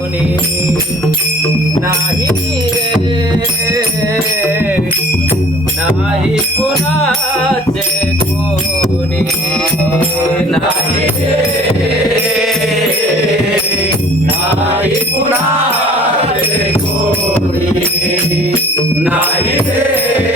कोणी नाही रे नाही कुणाचे कोणी नाही नाही कुणाचे कोणी नाही रे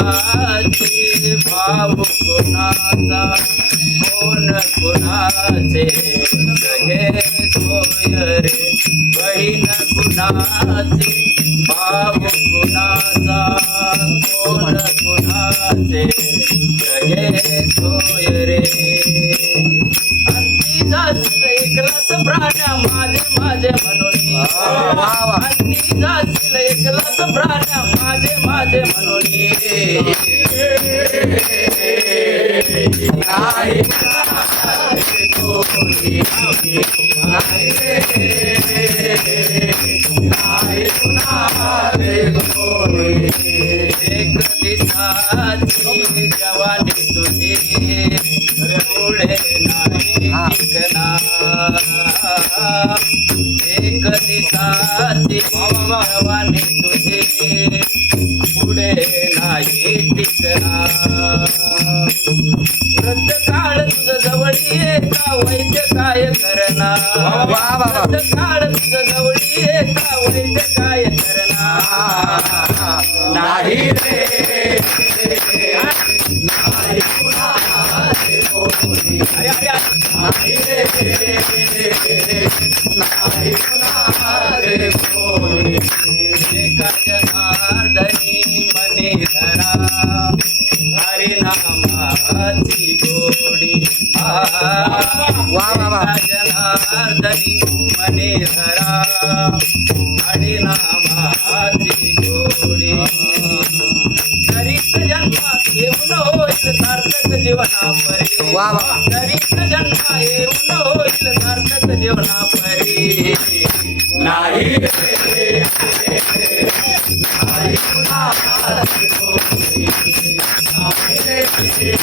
कुणाची भाऊ कुणाचा? कोण कुणाचे? सगळे सोय रे बहीण कुणाची? भाऊ कुणाचा? कोण कुणाचे? सगळे सोय रे. अंती जाशील एकलाच प्राण्या माझे माझे म्हणून. अंती जाशील एकलाच प्राण्या माझे माझे म्हणून दिवसाची जवानी तुझी पुढे नाही एक दिवसाची जवानी तुझी. नाही टिकणार व्रत काळ तुझ जवळी एका वैद्य काय करणार. व्रत काळ तुझ जवळी एका वैद्य काय करणार नाही रे नाही. नाही रे नाही धरा हरिनामाची गोडी वा, वा, वा. एका जनार्दनी मनी धरा हरिनामाची गोडी तरीच जन्म येऊन होईल सार्थक जीवना परी वा, वा. तरीच जन्म येऊन होईल सार्थक जीवना नाही नाही रे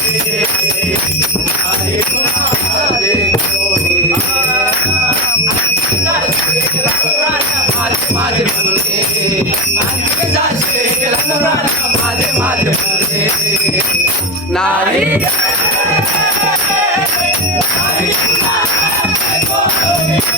नाही कुणाचे